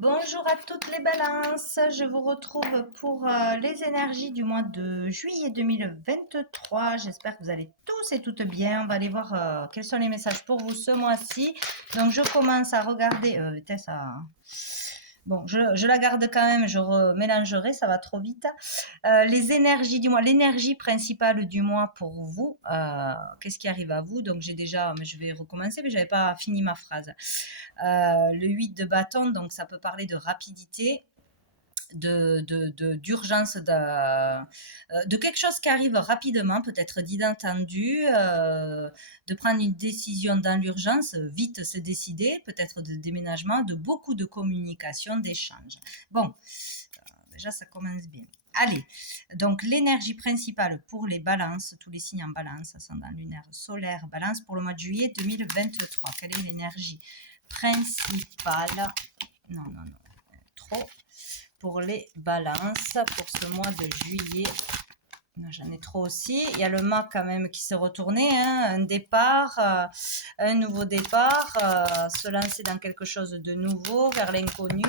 Bonjour à toutes les balances, je vous retrouve pour les énergies du mois de juillet 2023. J'espère que vous allez tous et toutes bien. On va aller voir quels sont les messages pour vous ce mois-ci. Donc je commence à regarder, ça... Bon, je la garde quand même, je mélangerai, ça va trop vite. Les énergies du mois, l'énergie principale du mois pour vous, qu'est-ce qui arrive à vous? Donc j'ai déjà, je vais recommencer, mais j'avais pas fini ma phrase. Le 8 de bâton, donc ça peut parler de rapidité, d'urgence, de quelque chose qui arrive rapidement, peut-être d'inattendu, de prendre une décision dans l'urgence, vite se décider, peut-être de déménagement, de beaucoup de communication, d'échange. Bon, déjà ça commence bien. Allez, donc l'énergie principale pour les balances, tous les signes en balance, ascendant lunaire, solaire, balance pour le mois de juillet 2023. Quelle est l'énergie principale? Non, trop. Pour les balances, pour ce mois de juillet. J'en ai trop aussi. Il y a le mât quand même qui s'est retourné, hein, un départ, un nouveau départ, se lancer dans quelque chose de nouveau, vers l'inconnu.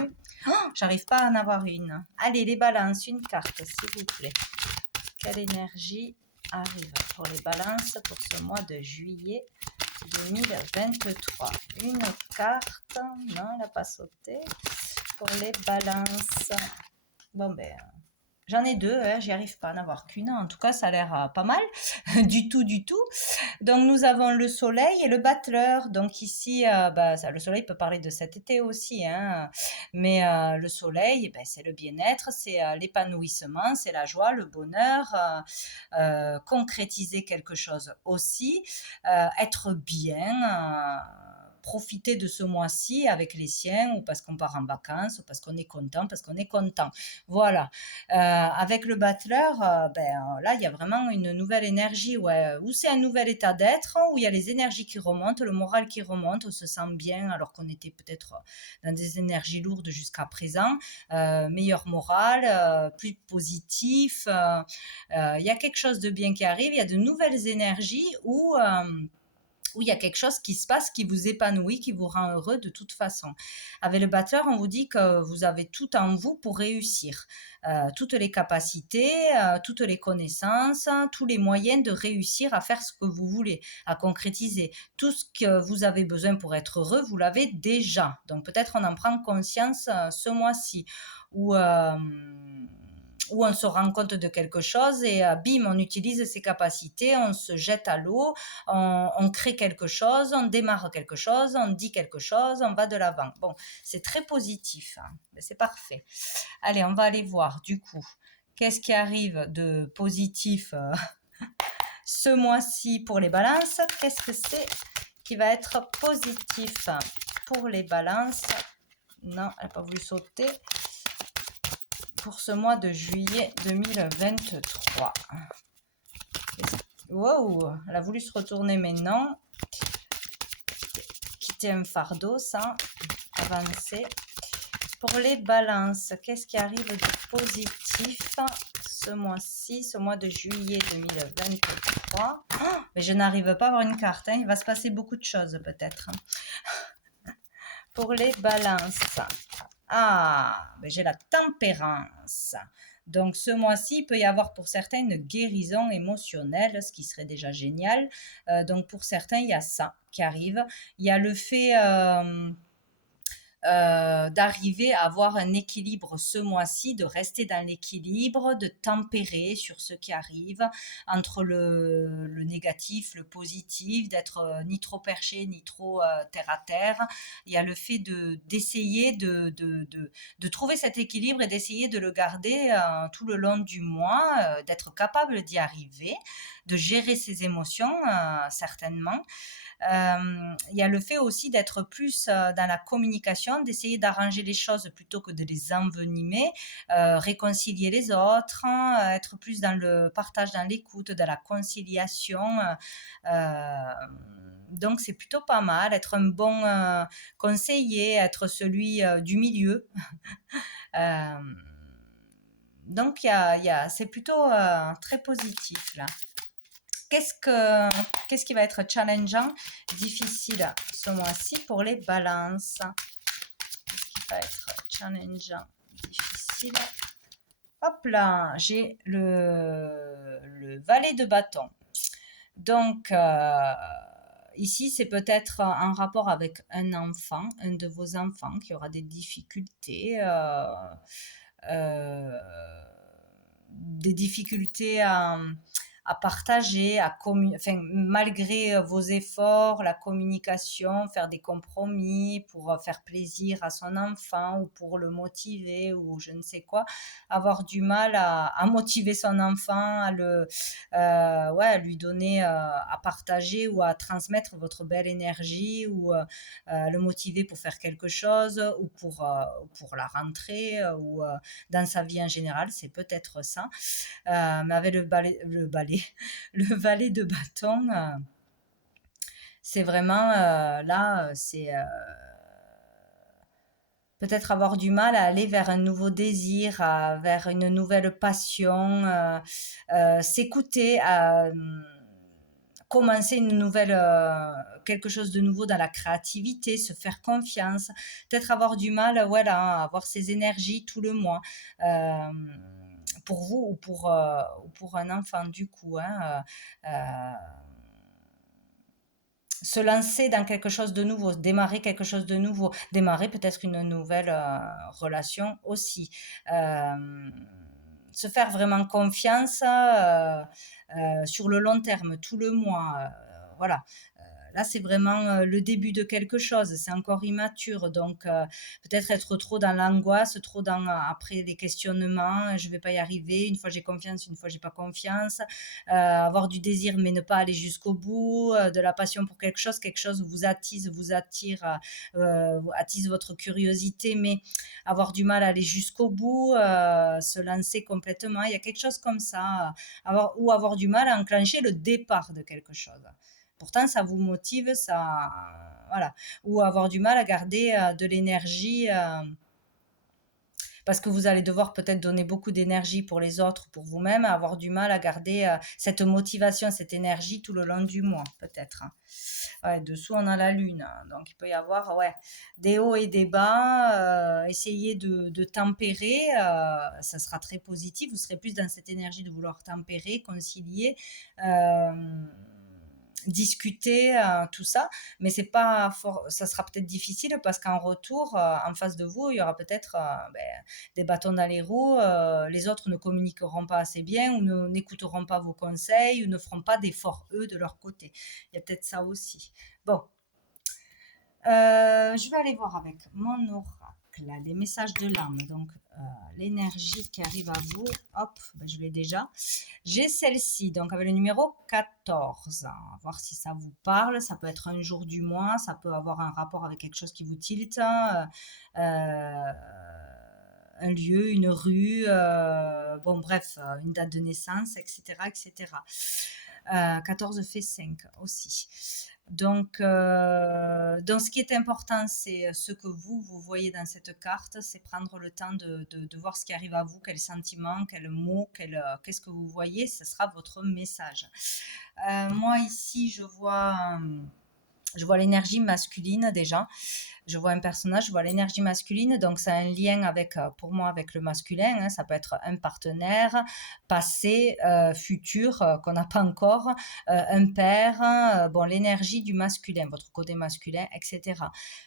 Oh, j'arrive pas à en avoir une. Allez, les balances, une carte, s'il vous plaît. Quelle énergie arrive pour les balances pour ce mois de juillet 2023? Une carte, non, elle n'a pas sauté. Pour les balances, bon ben, j'en ai deux, hein, j'y arrive pas à en avoir qu'une. En tout cas, ça a l'air pas mal, du tout, du tout. Donc, nous avons le soleil et le battleur. Donc, ici, le soleil peut parler de cet été aussi, hein. Mais le soleil, ben, c'est le bien-être, c'est l'épanouissement, c'est la joie, le bonheur, concrétiser quelque chose aussi, être bien. Profiter de ce mois-ci avec les siens, ou parce qu'on part en vacances, ou parce qu'on est content, Voilà. Avec le battleur, là, il y a vraiment une nouvelle énergie, ouais, où c'est un nouvel état d'être, où il y a les énergies qui remontent, le moral qui remonte, on se sent bien alors qu'on était peut-être dans des énergies lourdes jusqu'à présent, meilleur moral, plus positif, il y a quelque chose de bien qui arrive, il y a de nouvelles énergies où il y a quelque chose qui se passe, qui vous épanouit, qui vous rend heureux de toute façon. Avec le battleur, on vous dit que vous avez tout en vous pour réussir. Toutes les capacités, toutes les connaissances, tous les moyens de réussir à faire ce que vous voulez, à concrétiser. Tout ce que vous avez besoin pour être heureux, vous l'avez déjà. Donc peut-être on en prend conscience ce mois-ci. Ou où on se rend compte de quelque chose et bim, on utilise ses capacités, on se jette à l'eau, on crée quelque chose, on démarre quelque chose, on dit quelque chose, on va de l'avant. Bon, c'est très positif, hein. C'est parfait. Allez, on va aller voir du coup, qu'est-ce qui arrive de positif ce mois-ci pour les balances. Qu'est-ce que c'est qui va être positif pour les balances? Non, elle n'a pas voulu sauter. Pour ce mois de juillet 2023. Wow, elle a voulu se retourner, mais non. Quitter un fardeau, ça. Avancer. Pour les balances, qu'est-ce qui arrive de positif ce mois-ci, ce mois de juillet 2023? Oh, mais je n'arrive pas à avoir une carte, hein. Il va se passer beaucoup de choses peut-être. Pour les balances. Ah, ben j'ai la tempérance. Donc ce mois-ci, il peut y avoir pour certains une guérison émotionnelle, ce qui serait déjà génial. Donc pour certains, il y a ça qui arrive. Il y a le fait d'arriver à avoir un équilibre ce mois-ci, de rester dans l'équilibre, de tempérer sur ce qui arrive, entre le négatif, le positif, d'être ni trop perché, ni trop terre à terre. Il y a le fait d'essayer de trouver cet équilibre et d'essayer de le garder tout le long du mois, d'être capable d'y arriver, de gérer ses émotions, certainement. Il y a le fait aussi d'être plus dans la communication, d'essayer d'arranger les choses plutôt que de les envenimer, réconcilier les autres, être plus dans le partage, dans l'écoute, dans la conciliation. Donc c'est plutôt pas mal, être un bon conseiller, être celui du milieu. Euh, donc c'est plutôt très positif là. Qu'est-ce qui va être challengeant, difficile ce mois-ci pour les balances? Qu'est-ce qui va être challengeant, difficile. Hop là, j'ai le valet de bâton. Donc, ici, c'est peut-être en rapport avec un enfant, un de vos enfants qui aura euh, des difficultés à partager, enfin, malgré vos efforts, la communication, faire des compromis pour faire plaisir à son enfant ou pour le motiver ou je ne sais quoi, avoir du mal à motiver son enfant, ouais, à lui donner, à partager ou à transmettre votre belle énergie ou le motiver pour faire quelque chose ou pour la rentrée ou dans sa vie en général, c'est peut-être ça. Mais avec le valet de bâton, c'est vraiment là, c'est peut-être avoir du mal à aller vers un nouveau désir, vers une nouvelle passion, s'écouter, commencer quelque chose de nouveau dans la créativité, se faire confiance, peut-être avoir du mal, voilà, à avoir ses énergies tout le mois. Pour vous ou pour un enfant du coup, hein, se lancer dans quelque chose de nouveau, démarrer quelque chose de nouveau, démarrer peut-être une nouvelle relation aussi. Se faire vraiment confiance sur le long terme, tout le mois. Voilà. Là, c'est vraiment le début de quelque chose. C'est encore immature. Donc, peut-être être trop dans l'angoisse, trop dans après les questionnements. Je vais pas y arriver. Une fois j'ai confiance, une fois j'ai pas confiance. Avoir du désir, mais ne pas aller jusqu'au bout. De la passion pour quelque chose vous attise, vous attire, attise votre curiosité, mais avoir du mal à aller jusqu'au bout, se lancer complètement. Il y a quelque chose comme ça. Ou avoir du mal à enclencher le départ de quelque chose. Pourtant, ça vous motive, ça, voilà. Ou avoir du mal à garder de l'énergie parce que vous allez devoir peut-être donner beaucoup d'énergie pour les autres, pour vous-même, avoir du mal à garder cette motivation, cette énergie tout le long du mois, peut-être, hein. Ouais, dessous, on a la lune, hein. Donc il peut y avoir ouais, des hauts et des bas. Essayez de tempérer, ça sera très positif. Vous serez plus dans cette énergie de vouloir tempérer, concilier. Euh, discuter tout ça, mais c'est pas ça sera peut-être difficile parce qu'en retour en face de vous il y aura peut-être des bâtons dans les roues, les autres ne communiqueront pas assez bien ou n'écouteront pas vos conseils ou ne feront pas d'efforts eux de leur côté. Il y a peut-être ça aussi. Bon, je vais aller voir avec mon oracle, là, les messages de l'âme. Donc, l'énergie qui arrive à vous. Hop, ben, je l'ai déjà. J'ai celle-ci, donc avec le numéro 14. On va voir si ça vous parle. Ça peut être un jour du mois, ça peut avoir un rapport avec quelque chose qui vous tilte. Un lieu, une rue, bon bref, une date de naissance, etc. etc. 14 fait 5 aussi. Donc, ce qui est important, c'est ce que vous voyez dans cette carte, c'est prendre le temps de voir ce qui arrive à vous, quels sentiments, quels mots, qu'est-ce que vous voyez, ce sera votre message. Moi, ici, je vois l'énergie masculine déjà. Je vois un personnage, je vois l'énergie masculine, donc c'est un lien avec, pour moi, avec le masculin, hein. Ça peut être un partenaire, passé, futur, qu'on n'a pas encore, un père, bon, l'énergie du masculin, votre côté masculin, etc.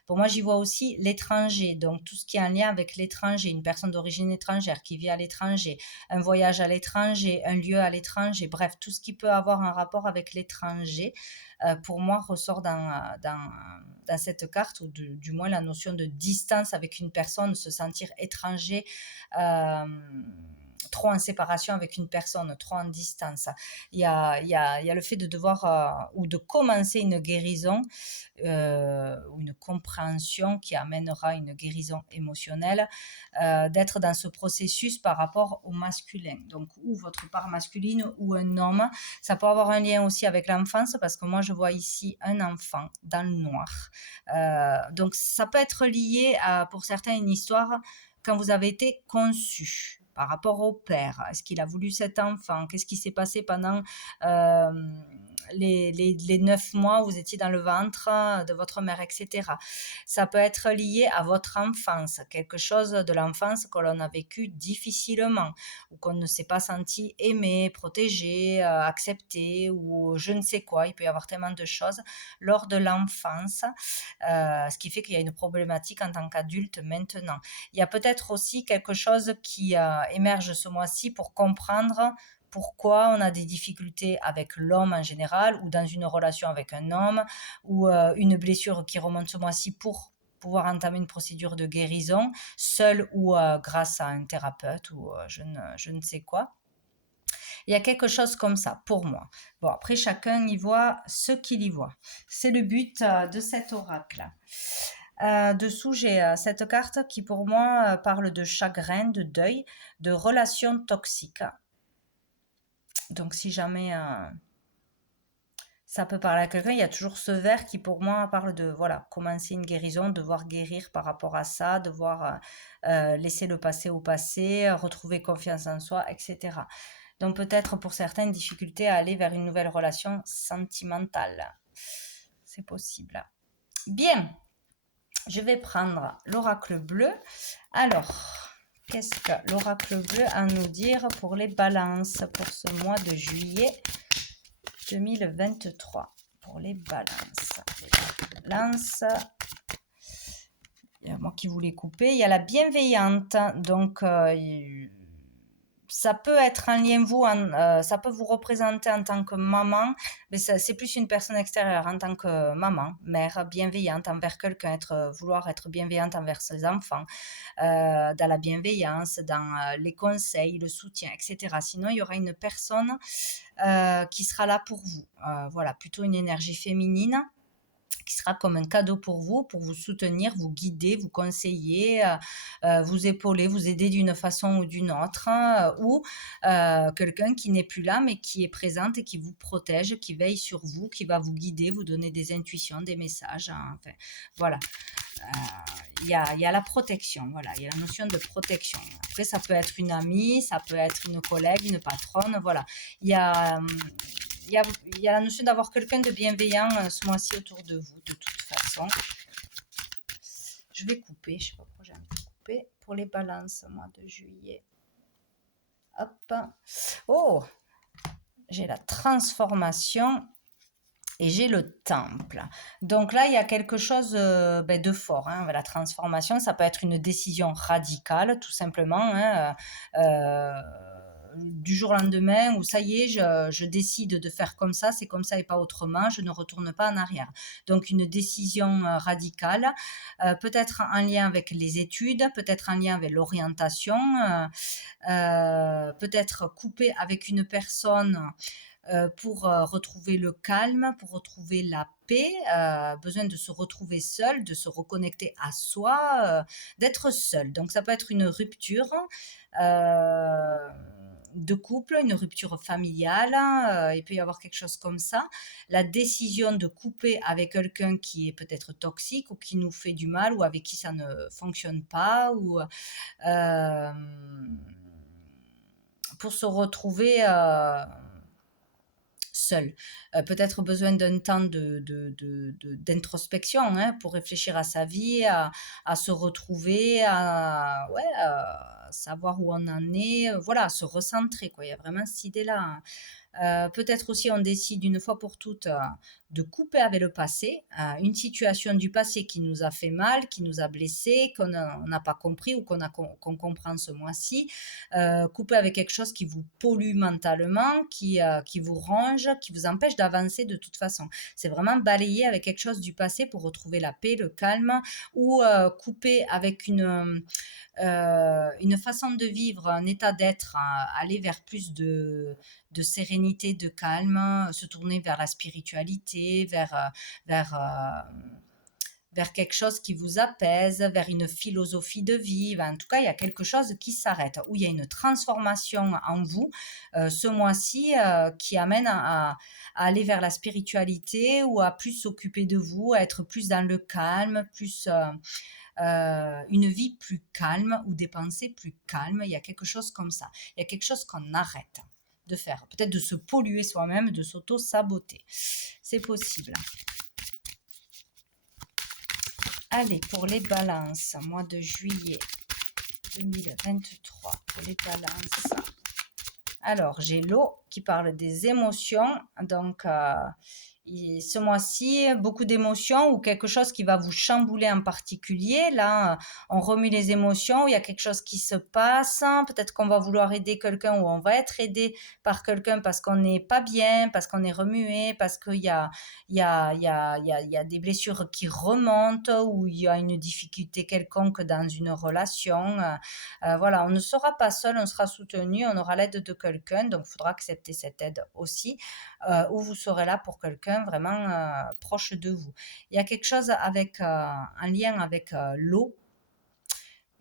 Pour moi, j'y vois aussi l'étranger, donc tout ce qui est en lien avec l'étranger, une personne d'origine étrangère qui vit à l'étranger, un voyage à l'étranger, un lieu à l'étranger, bref, tout ce qui peut avoir un rapport avec l'étranger, pour moi, ressort dans cette carte, ou du moins la notion de distance avec une personne, se sentir étranger, euh, trop en séparation avec une personne, trop en distance. Il y a le fait de devoir ou de commencer une guérison ou une compréhension qui amènera une guérison émotionnelle, d'être dans ce processus par rapport au masculin. Donc, ou votre part masculine ou un homme. Ça peut avoir un lien aussi avec l'enfance parce que moi, je vois ici un enfant dans le noir. Donc, ça peut être lié à, pour certains, une histoire quand vous avez été conçu par rapport au père. Est-ce qu'il a voulu cet enfant? Qu'est-ce qui s'est passé pendant les 9 mois où vous étiez dans le ventre de votre mère, etc. Ça peut être lié à votre enfance, quelque chose de l'enfance que l'on a vécu difficilement, ou qu'on ne s'est pas senti aimé, protégé, accepté, ou je ne sais quoi. Il peut y avoir tellement de choses lors de l'enfance, ce qui fait qu'il y a une problématique en tant qu'adulte maintenant. Il y a peut-être aussi quelque chose qui émerge ce mois-ci pour comprendre pourquoi on a des difficultés avec l'homme en général ou dans une relation avec un homme ou une blessure qui remonte ce mois-ci pour pouvoir entamer une procédure de guérison, seul ou grâce à un thérapeute ou je ne sais quoi. Il y a quelque chose comme ça pour moi. Bon, après, chacun y voit ce qu'il y voit. C'est le but de cet oracle. Dessous, j'ai cette carte qui pour moi parle de chagrin, de deuil, de relations toxiques. Donc si jamais ça peut parler à quelqu'un, il y a toujours ce vers qui pour moi parle de voilà, commencer une guérison, devoir guérir par rapport à ça, devoir laisser le passé au passé, retrouver confiance en soi, etc. Donc peut-être pour certains une difficulté à aller vers une nouvelle relation sentimentale. C'est possible. Bien, je vais prendre l'oracle bleu. Alors, qu'est-ce que l'oracle bleu a à nous dire pour les balances pour ce mois de juillet 2023? Pour les balances. Il y a moi qui voulais couper. Il y a la bienveillante. Donc, ça peut être un lien, ça peut vous représenter en tant que maman, mais c'est plus une personne extérieure, en tant que maman, mère, bienveillante envers quelqu'un, vouloir être bienveillante envers ses enfants, dans la bienveillance, dans les conseils, le soutien, etc. Sinon, il y aura une personne qui sera là pour vous. Voilà, plutôt une énergie féminine qui sera comme un cadeau pour vous soutenir, vous guider, vous conseiller, vous épauler, vous aider d'une façon ou d'une autre, ou quelqu'un qui n'est plus là mais qui est présente et qui vous protège, qui veille sur vous, qui va vous guider, vous donner des intuitions, des messages, hein, enfin, voilà. Il y a la protection, voilà, il y a la notion de protection. Après, ça peut être une amie, ça peut être une collègue, une patronne, voilà. Il y a la notion d'avoir quelqu'un de bienveillant ce mois-ci autour de vous, de toute façon. Je vais couper, je ne sais pas pourquoi j'ai envie de couper. Pour les balances, mois de juillet. Hop. Oh, j'ai la transformation et j'ai le temple. Donc là, il y a quelque chose de fort. Hein. La transformation, ça peut être une décision radicale, tout simplement. Hein. Du jour au lendemain, où ça y est, je décide de faire comme ça, c'est comme ça et pas autrement, je ne retourne pas en arrière. Donc une décision radicale, peut-être en lien avec les études, peut-être en lien avec l'orientation, peut-être coupé avec une personne pour retrouver le calme, pour retrouver la paix, besoin de se retrouver seul, de se reconnecter à soi, d'être seul. Donc ça peut être une rupture de couple, une rupture familiale, il peut y avoir quelque chose comme ça. La décision de couper avec quelqu'un qui est peut-être toxique ou qui nous fait du mal ou avec qui ça ne fonctionne pas ou pour se retrouver seul. Peut-être besoin d'un temps d'introspection hein, pour réfléchir à sa vie, à se retrouver, à savoir où on en est, voilà, à se recentrer. Quoi. Il y a vraiment cette idée-là. Hein. Peut-être aussi on décide une fois pour toutes de couper avec le passé, une situation du passé qui nous a fait mal, qui nous a blessés, qu'on n'a pas compris ou qu'on comprend ce mois-ci, couper avec quelque chose qui vous pollue mentalement, qui vous ronge, qui vous empêche d'avancer de toute façon. C'est vraiment balayer avec quelque chose du passé pour retrouver la paix, le calme, ou couper avec une façon de vivre, un état d'être, aller vers plus de sérénité, de calme, se tourner vers la spiritualité, vers quelque chose qui vous apaise, vers une philosophie de vie. En tout cas, il y a quelque chose qui s'arrête, où il y a une transformation en vous ce mois-ci qui amène à aller vers la spiritualité ou à plus s'occuper de vous, à être plus dans le calme, plus une vie plus calme ou des pensées plus calmes. Il y a quelque chose comme ça. Il y a quelque chose qu'on arrête. de faire. Peut-être de se polluer soi-même, de s'auto-saboter. C'est possible. Allez, pour les balances, mois de juillet 2023, pour les balances. Alors, j'ai l'eau qui parle des émotions. Donc, ce mois-ci, beaucoup d'émotions ou quelque chose qui va vous chambouler en particulier. Là, on remue les émotions, il y a quelque chose qui se passe. Peut-être qu'on va vouloir aider quelqu'un ou on va être aidé par quelqu'un parce qu'on n'est pas bien, parce qu'on est remué, parce qu'il y a, il y a des blessures qui remontent ou il y a une difficulté quelconque dans une relation. Voilà, on ne sera pas seul, on sera soutenu, on aura l'aide de quelqu'un. Donc, il faudra accepter cette aide aussi, où vous serez là pour quelqu'un vraiment proche de vous. Il y a quelque chose avec un lien avec l'eau,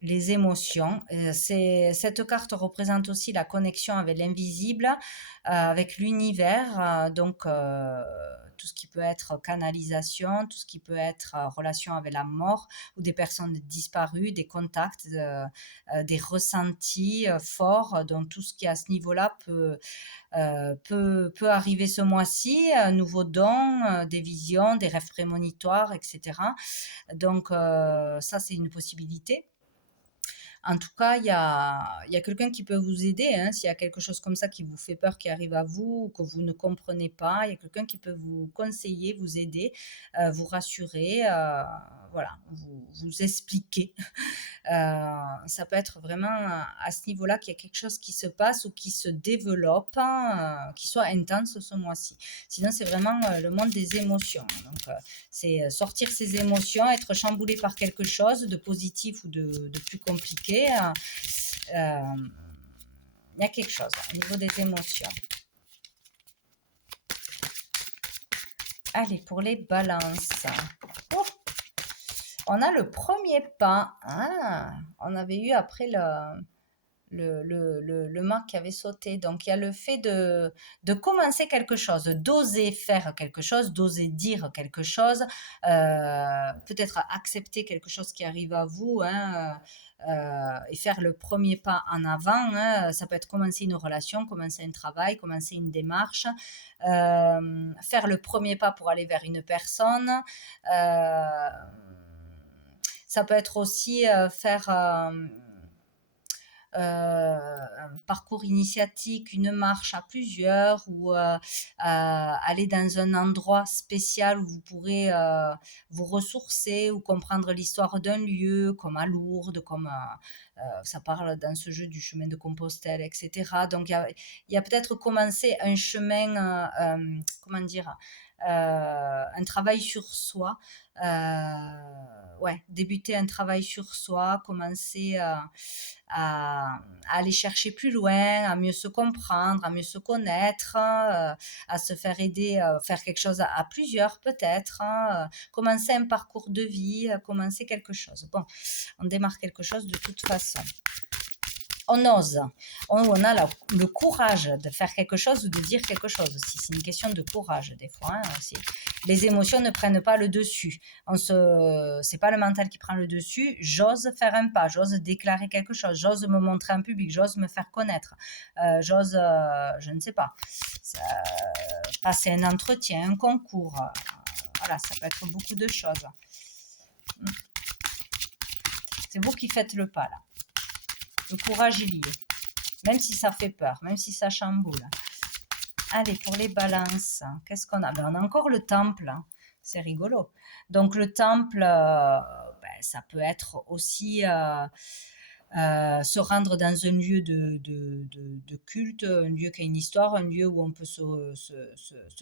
les émotions. Cette carte représente aussi la connexion avec l'invisible, avec l'univers, donc tout ce qui peut être canalisation, tout ce qui peut être relation avec la mort ou des personnes disparues, des contacts, des ressentis forts, donc tout ce qui à ce niveau-là peut arriver ce mois-ci, nouveaux dons, des visions, des rêves prémonitoires, etc. Donc ça, c'est une possibilité. En tout cas, il y a quelqu'un qui peut vous aider, hein, s'il y a quelque chose comme ça qui vous fait peur, qui arrive à vous, ou que vous ne comprenez pas, il y a quelqu'un qui peut vous conseiller, vous aider, vous rassurer, voilà, vous expliquer. Ça peut être vraiment à ce niveau-là qu'il y a quelque chose qui se passe ou qui se développe, qui soit intense ce mois-ci. Sinon, c'est vraiment le monde des émotions. Donc, c'est sortir ses émotions, être chamboulé par quelque chose de positif ou de plus compliqué. Il y a quelque chose au niveau des émotions. Allez, pour les balances. Oh, on a le premier pas. Ah, on avait eu après le mât qui avait sauté. Donc, il y a le fait de commencer quelque chose, d'oser faire quelque chose, d'oser dire quelque chose, peut-être accepter quelque chose qui arrive à vous, hein, et faire le premier pas en avant. Hein. Ça peut être commencer une relation, commencer un travail, commencer une démarche, faire le premier pas pour aller vers une personne. Ça peut être aussi faire un parcours initiatique, une marche à plusieurs ou aller dans un endroit spécial où vous pourrez vous ressourcer ou comprendre l'histoire d'un lieu, comme à Lourdes, comme ça parle dans ce jeu du chemin de Compostelle, etc. Donc il y a peut-être commencer un chemin, comment dire, un travail sur soi. Ouais, débuter un travail sur soi, commencer à aller chercher plus loin, à mieux se comprendre, à mieux se connaître, à se faire aider, faire quelque chose à plusieurs peut-être, hein, commencer un parcours de vie, commencer quelque chose. Bon, on démarre quelque chose de toute façon. On ose, on a le courage de faire quelque chose ou de dire quelque chose aussi. C'est une question de courage des fois. Hein, aussi. Les émotions ne prennent pas le dessus. C'est pas le mental qui prend le dessus. J'ose faire un pas, j'ose déclarer quelque chose, j'ose me montrer en public, j'ose me faire connaître, j'ose, je ne sais pas, passer un entretien, un concours. Voilà, ça peut être beaucoup de choses. C'est vous qui faites le pas là. Le courage, il y est. Même si ça fait peur, même si ça chamboule. Allez, pour les balances, qu'est-ce qu'on a? On a encore le temple. Hein. C'est rigolo. Donc, le temple, ça peut être aussi se rendre dans un lieu de culte, un lieu qui a une histoire, un lieu où on peut se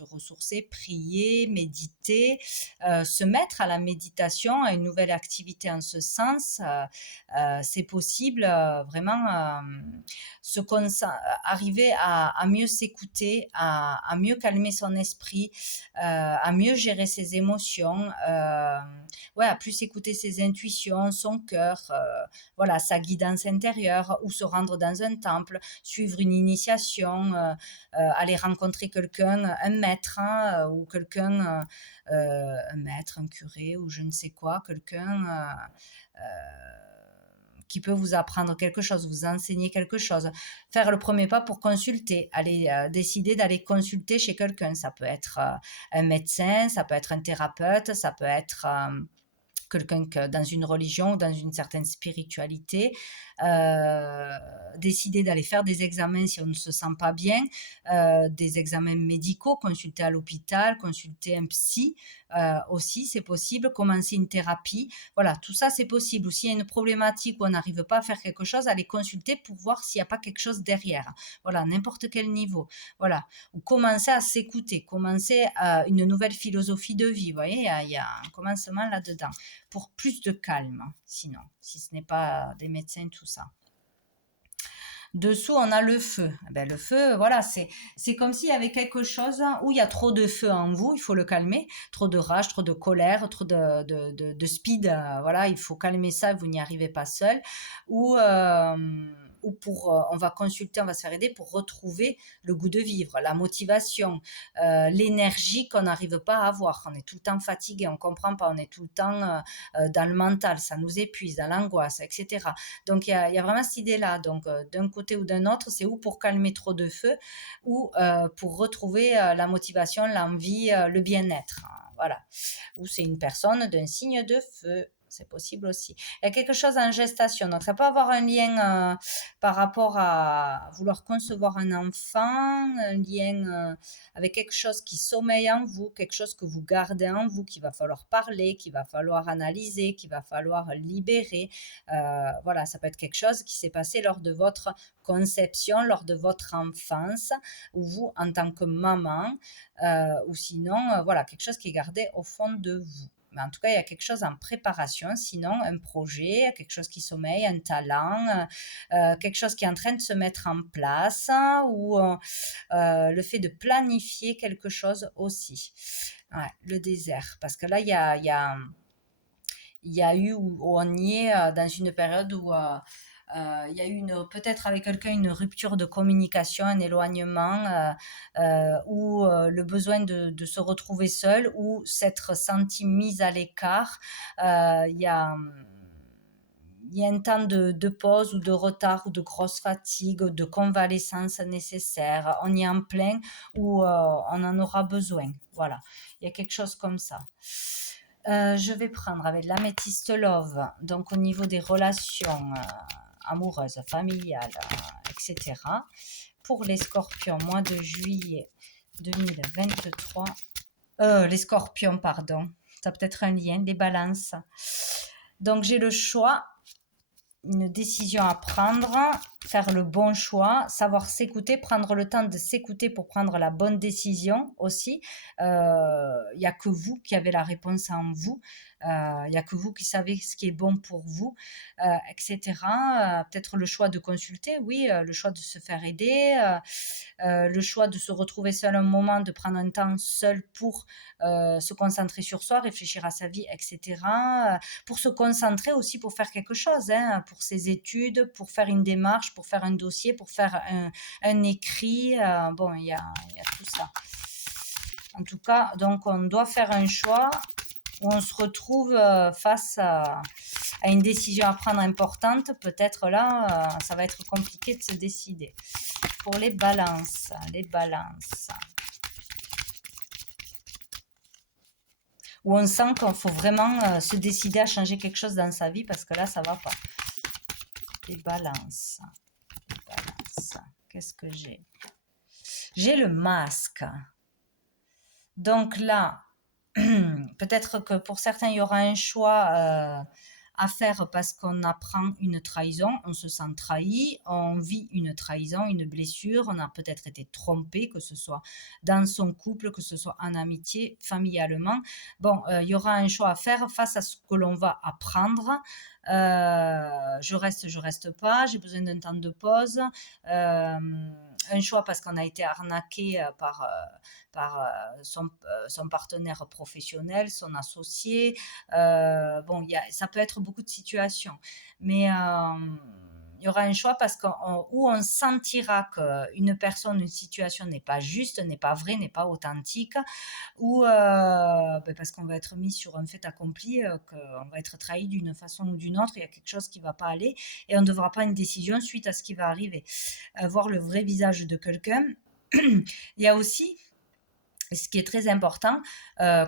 ressourcer, prier, méditer, se mettre à la méditation, à une nouvelle activité en ce sens. C'est possible, vraiment, arriver à mieux s'écouter, à mieux calmer son esprit, à mieux gérer ses émotions, ouais, à plus écouter ses intuitions, son cœur, voilà, sa guidance intérieure, ou se rendre dans un temple, suivre une initiation, aller rencontrer quelqu'un, un maître, hein, ou quelqu'un, un maître, un curé, ou je ne sais quoi, quelqu'un qui peut vous apprendre quelque chose, vous enseigner quelque chose. Faire le premier pas pour consulter, aller décider d'aller consulter chez quelqu'un. Ça peut être un médecin, ça peut être un thérapeute, ça peut être quelqu'un dans une religion ou dans une certaine spiritualité, euh, décider d'aller faire des examens si on ne se sent pas bien, des examens médicaux, consulter à l'hôpital, consulter un psy aussi, c'est possible, commencer une thérapie, voilà, tout ça c'est possible. Ou s'il y a une problématique où on n'arrive pas à faire quelque chose, aller consulter pour voir s'il n'y a pas quelque chose derrière, voilà, n'importe quel niveau, voilà, ou commencer à s'écouter, commencer une nouvelle philosophie de vie, vous voyez, il y a un commencement là-dedans pour plus de calme, sinon, si ce n'est pas des médecins, tout ça. Dessous, on a le feu. Le feu, voilà, c'est comme s'il y avait quelque chose où il y a trop de feu en vous, il faut le calmer. Trop de rage, trop de colère, trop de speed, voilà, il faut calmer ça, vous n'y arrivez pas seul. Ou, on va consulter, on va se faire aider pour retrouver le goût de vivre, la motivation, l'énergie qu'on n'arrive pas à avoir. On est tout le temps fatigué, on ne comprend pas, on est tout le temps dans le mental, ça nous épuise, dans l'angoisse, etc. Donc il y a vraiment cette idée-là. Donc d'un côté ou d'un autre, c'est ou pour calmer trop de feu ou pour retrouver la motivation, l'envie, le bien-être. Voilà. Ou c'est une personne d'un signe de feu. C'est possible aussi. Il y a quelque chose en gestation. Donc, ça peut avoir un lien par rapport à vouloir concevoir un enfant, un lien avec quelque chose qui sommeille en vous, quelque chose que vous gardez en vous, qu'il va falloir parler, qu'il va falloir analyser, qu'il va falloir libérer. Voilà, ça peut être quelque chose qui s'est passé lors de votre conception, lors de votre enfance, ou vous en tant que maman, ou sinon, voilà, quelque chose qui est gardé au fond de vous. Mais en tout cas, il y a quelque chose en préparation, sinon un projet, quelque chose qui sommeille, un talent, quelque chose qui est en train de se mettre en place, ou le fait de planifier quelque chose aussi. Ouais, le désert, parce que là, il y a eu où on y est dans une période où il y a eu peut-être avec quelqu'un une rupture de communication, un éloignement, ou le besoin de se retrouver seul, ou s'être senti mise à l'écart. Il y a un temps de pause ou de retard ou de grosse fatigue, de convalescence nécessaire. On y est en plein ou on en aura besoin. Voilà, il y a quelque chose comme ça. Je vais prendre avec l'améthyste love, donc au niveau des relations amoureuses, familiales, etc. Pour les scorpions, mois de juillet 2023. Les scorpions, pardon. Ça peut être un lien, les balances. Donc j'ai le choix, une décision à prendre, faire le bon choix, savoir s'écouter, prendre le temps de s'écouter pour prendre la bonne décision aussi. Il n'y a que vous qui avez la réponse en vous. Il n'y a que vous qui savez ce qui est bon pour vous, etc. Peut-être le choix de consulter, oui, le choix de se faire aider, le choix de se retrouver seul un moment, de prendre un temps seul pour se concentrer sur soi, réfléchir à sa vie, etc. Pour se concentrer aussi pour faire quelque chose, hein, pour ses études, pour faire une démarche, pour faire un dossier, pour faire un écrit. Bon, il y a tout ça. En tout cas, donc on doit faire un choix où on se retrouve face à une décision à prendre importante. Peut-être là, ça va être compliqué de se décider. Pour les balances, où on sent qu'il faut vraiment se décider à changer quelque chose dans sa vie parce que là, ça va pas. Les balances. Qu'est-ce que j'ai? J'ai le masque. Donc là, peut-être que pour certains, il y aura un choix à faire parce qu'on apprend une trahison, on se sent trahi, on vit une trahison, une blessure, on a peut-être été trompé, que ce soit dans son couple, que ce soit en amitié, familialement. Bon, il y aura un choix à faire face à ce que l'on va apprendre. Je reste pas, j'ai besoin d'un temps de pause. Un choix parce qu'on a été arnaqué par son partenaire professionnel, son associé. Bon, ça peut être beaucoup de situations. Mais il y aura un choix parce où on sentira qu'une personne, une situation n'est pas juste, n'est pas vraie, n'est pas authentique, ou parce qu'on va être mis sur un fait accompli, qu'on va être trahi d'une façon ou d'une autre, il y a quelque chose qui ne va pas aller et on ne devra pas une décision suite à ce qui va arriver. Voir le vrai visage de quelqu'un. Il y a aussi ce qui est très important,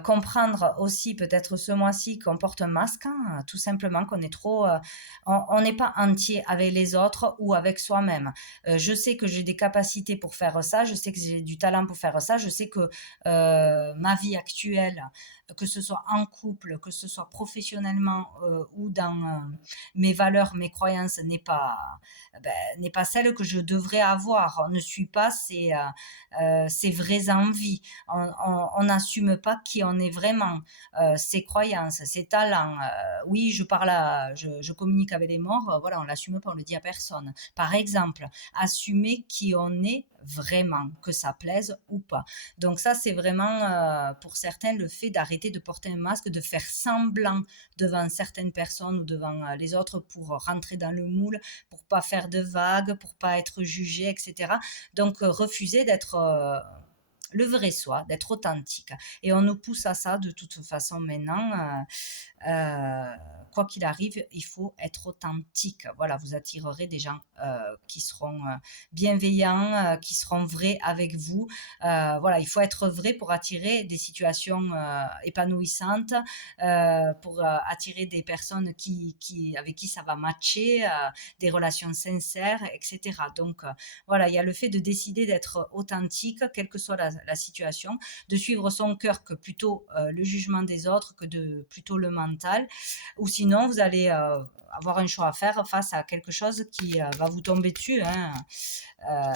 comprendre aussi peut-être ce mois-ci qu'on porte un masque, hein, tout simplement qu'on est trop, on n'est pas entier avec les autres ou avec soi-même. Je sais que j'ai des capacités pour faire ça, je sais que j'ai du talent pour faire ça, je sais que ma vie actuelle, que ce soit en couple, que ce soit professionnellement ou dans mes valeurs, mes croyances, n'est pas celle que je devrais avoir. On ne suit pas ces vraies envies, on n'assume pas qui on est vraiment, ses croyances, ses talents. Oui, je communique avec les morts, voilà, on l'assume pas, on le dit à personne. Par exemple, assumer qui on est vraiment, que ça plaise ou pas. Donc ça, c'est vraiment pour certains le fait d'arrêter de porter un masque, de faire semblant devant certaines personnes ou devant les autres pour rentrer dans le moule, pour pas faire de vagues, pour pas être jugé, etc. Donc refuser d'être le vrai soi, d'être authentique. Et on nous pousse à ça de toute façon maintenant. Euh, Quoi qu'il arrive, il faut être authentique. Voilà, vous attirerez des gens qui seront bienveillants, qui seront vrais avec vous. Voilà, il faut être vrai pour attirer des situations épanouissantes, pour attirer des personnes avec qui ça va matcher, des relations sincères, etc. Donc, voilà, il y a le fait de décider d'être authentique, quelle que soit la situation, de suivre son cœur que plutôt le jugement des autres, que plutôt le mental, ou sinon vous allez avoir un choix à faire face à quelque chose qui va vous tomber dessus, hein. Euh,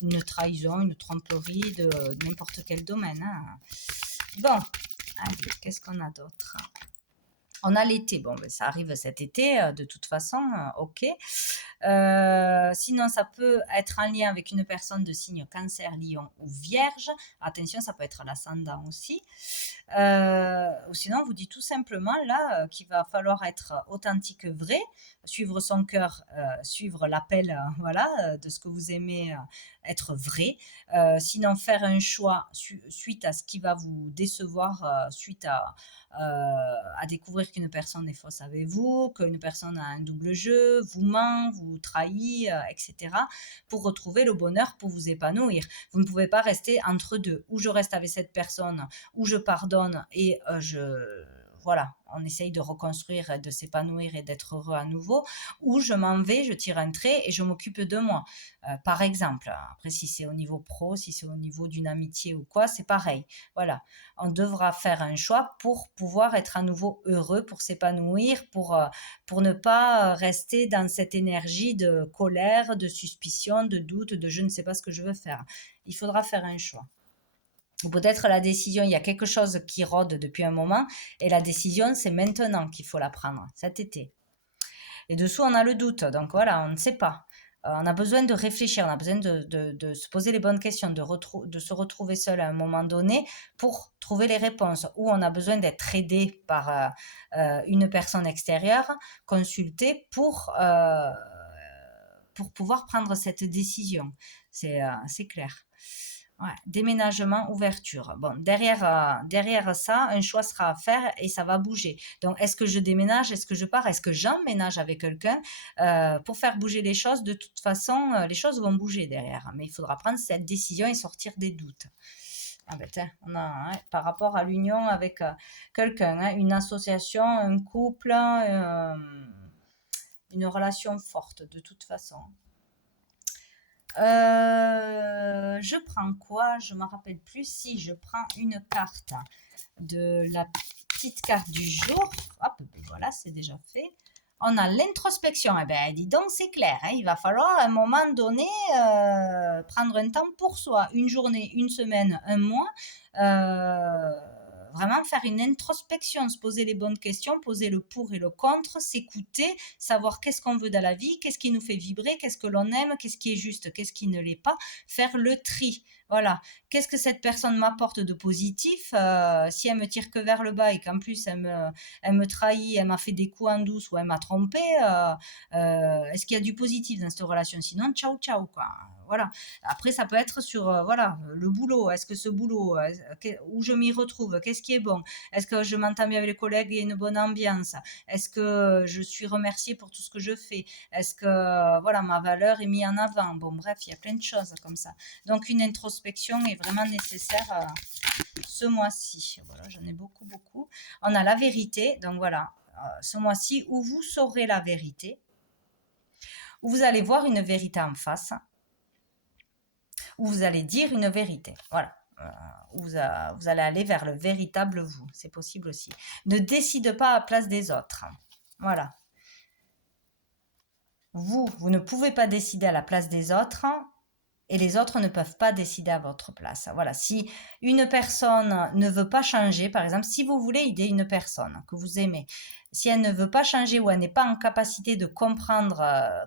une trahison, une tromperie de n'importe quel domaine, hein. Bon, allez, qu'est-ce qu'on a d'autre? On a l'été, bon, ben, ça arrive cet été, de toute façon, ok. Sinon, ça peut être en lien avec une personne de signe Cancer, Lion ou Vierge. Attention, ça peut être l'ascendant aussi. Ou sinon, vous dit tout simplement là qu'il va falloir être authentique, vrai, suivre son cœur, suivre l'appel, voilà, de ce que vous aimez, être vrai. Sinon, faire un choix suite à ce qui va vous décevoir, suite à découvrir qu'une personne est fausse avec vous, qu'une personne a un double jeu, vous ment, vous trahit, etc. pour retrouver le bonheur, pour vous épanouir. Vous ne pouvez pas rester entre deux. Ou je reste avec cette personne, ou je pardonne et voilà, on essaye de reconstruire, de s'épanouir et d'être heureux à nouveau, ou je m'en vais, je tire un trait et je m'occupe de moi. Par exemple, après si c'est au niveau pro, si c'est au niveau d'une amitié ou quoi, c'est pareil. Voilà, on devra faire un choix pour pouvoir être à nouveau heureux, pour s'épanouir, pour ne pas rester dans cette énergie de colère, de suspicion, de doute, de je ne sais pas ce que je veux faire. Il faudra faire un choix. Ou peut-être la décision, il y a quelque chose qui rôde depuis un moment, et la décision, c'est maintenant qu'il faut la prendre, cet été. Et dessous, on a le doute, donc voilà, on ne sait pas. On a besoin de réfléchir, on a besoin de se poser les bonnes questions, de se retrouver seul à un moment donné pour trouver les réponses. Ou on a besoin d'être aidé par une personne extérieure, consulté pour pouvoir prendre cette décision. C'est clair. Ouais, déménagement, ouverture. Bon, derrière ça, un choix sera à faire et ça va bouger. Donc, est-ce que je déménage? Est-ce que je pars? Est-ce que j'emménage avec quelqu'un? Pour faire bouger les choses, de toute façon, les choses vont bouger derrière. Mais il faudra prendre cette décision et sortir des doutes. Ah ben tiens, on a, hein, par rapport à l'union avec quelqu'un, hein, une association, un couple, une relation forte, de toute façon. Je prends quoi? Je me rappelle plus si je prends une carte de la petite carte du jour. Hop, ben voilà, c'est déjà fait. On a l'introspection. Eh ben, dis donc, c'est clair, hein, il va falloir à un moment donné prendre un temps pour soi, une journée, une semaine, un mois. Vraiment faire une introspection, se poser les bonnes questions, poser le pour et le contre, s'écouter, savoir qu'est-ce qu'on veut dans la vie, qu'est-ce qui nous fait vibrer, qu'est-ce que l'on aime, qu'est-ce qui est juste, qu'est-ce qui ne l'est pas, faire le tri. Voilà. Qu'est-ce que cette personne m'apporte de positif? Si elle me tire que vers le bas et qu'en plus elle me trahit, elle m'a fait des coups en douce ou elle m'a trompé, est-ce qu'il y a du positif dans cette relation? Sinon, ciao, ciao, quoi. Voilà. Après, ça peut être sur voilà, le boulot. Est-ce que ce boulot, où je m'y retrouve? Qu'est-ce qui est bon? Est-ce que je m'entends bien avec les collègues et une bonne ambiance? Est-ce que je suis remerciée pour tout ce que je fais? Est-ce que voilà, ma valeur est mise en avant? Bon, bref, il y a plein de choses comme ça. Donc une introspection est vraiment nécessaire ce mois-ci. Voilà, j'en ai beaucoup, beaucoup. On a la vérité, donc voilà, ce mois-ci où vous saurez la vérité, où vous allez voir une vérité en face, où vous allez dire une vérité. Voilà. Vous allez aller vers le véritable vous. C'est possible aussi. Ne décide pas à la place des autres. Voilà. Vous ne pouvez pas décider à la place des autres et les autres ne peuvent pas décider à votre place. Voilà, si une personne ne veut pas changer, par exemple, si vous voulez aider une personne que vous aimez, si elle ne veut pas changer ou elle n'est pas en capacité de comprendre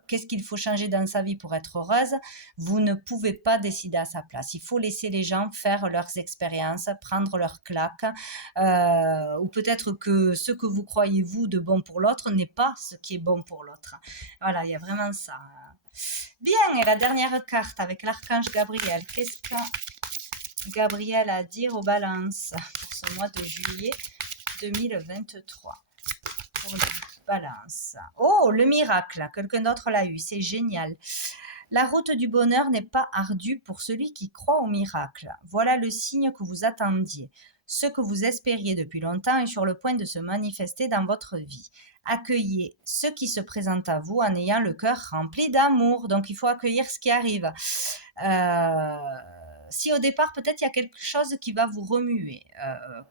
qu'est-ce qu'il faut changer dans sa vie pour être heureuse, vous ne pouvez pas décider à sa place. Il faut laisser les gens faire leurs expériences, prendre leurs claques, ou peut-être que ce que vous croyez vous de bon pour l'autre n'est pas ce qui est bon pour l'autre. Voilà, il y a vraiment ça. Bien, et la dernière carte avec l'archange Gabriel. Qu'est-ce que Gabriel a à dire aux balances pour ce mois de juillet 2023? Pour les balances. Oh, le miracle, quelqu'un d'autre l'a eu, c'est génial. La route du bonheur n'est pas ardue pour celui qui croit au miracle. Voilà le signe que vous attendiez. Ce que vous espériez depuis longtemps est sur le point de se manifester dans votre vie. Accueillez ce qui se présente à vous en ayant le cœur rempli d'amour. Donc il faut accueillir ce qui arrive. Si au départ peut-être il y a quelque chose qui va vous remuer,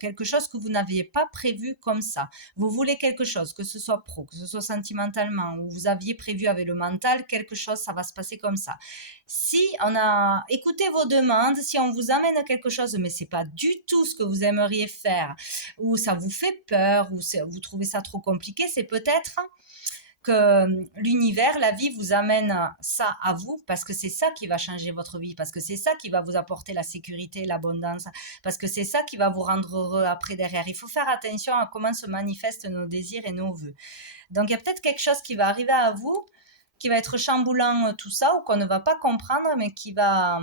quelque chose que vous n'aviez pas prévu comme ça, vous voulez quelque chose, que ce soit pro, que ce soit sentimentalement, ou vous aviez prévu avec le mental quelque chose, ça va se passer comme ça. Si on a écouté vos demandes, si on vous amène quelque chose, mais c'est pas du tout ce que vous aimeriez faire, ou ça vous fait peur, ou vous trouvez ça trop compliqué, c'est peut-être que l'univers, la vie vous amène ça à vous parce que c'est ça qui va changer votre vie, parce que c'est ça qui va vous apporter la sécurité, l'abondance, parce que c'est ça qui va vous rendre heureux après derrière. Il faut faire attention à comment se manifestent nos désirs et nos vœux. Donc il y a peut-être quelque chose qui va arriver à vous, qui va être chamboulant tout ça, ou qu'on ne va pas comprendre, mais qui va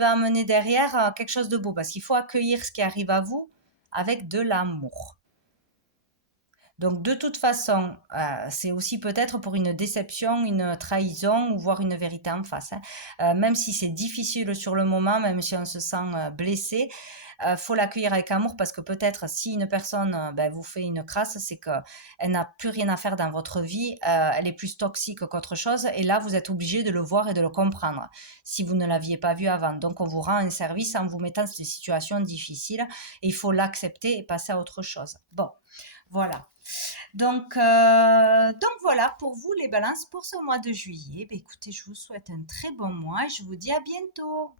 amener derrière quelque chose de beau, parce qu'il faut accueillir ce qui arrive à vous avec de l'amour. Donc de toute façon, c'est aussi peut-être pour une déception, une trahison ou voir une vérité en face, hein. Même si c'est difficile sur le moment, même si on se sent blessé, faut l'accueillir avec amour parce que peut-être si une personne vous fait une crasse, c'est qu'elle n'a plus rien à faire dans votre vie, elle est plus toxique qu'autre chose et là vous êtes obligé de le voir et de le comprendre si vous ne l'aviez pas vu avant. Donc on vous rend un service en vous mettant dans cette situation difficile et il faut l'accepter et passer à autre chose. Bon, voilà. Donc voilà pour vous les balances pour ce mois de juillet. Écoutez, je vous souhaite un très bon mois et je vous dis à bientôt.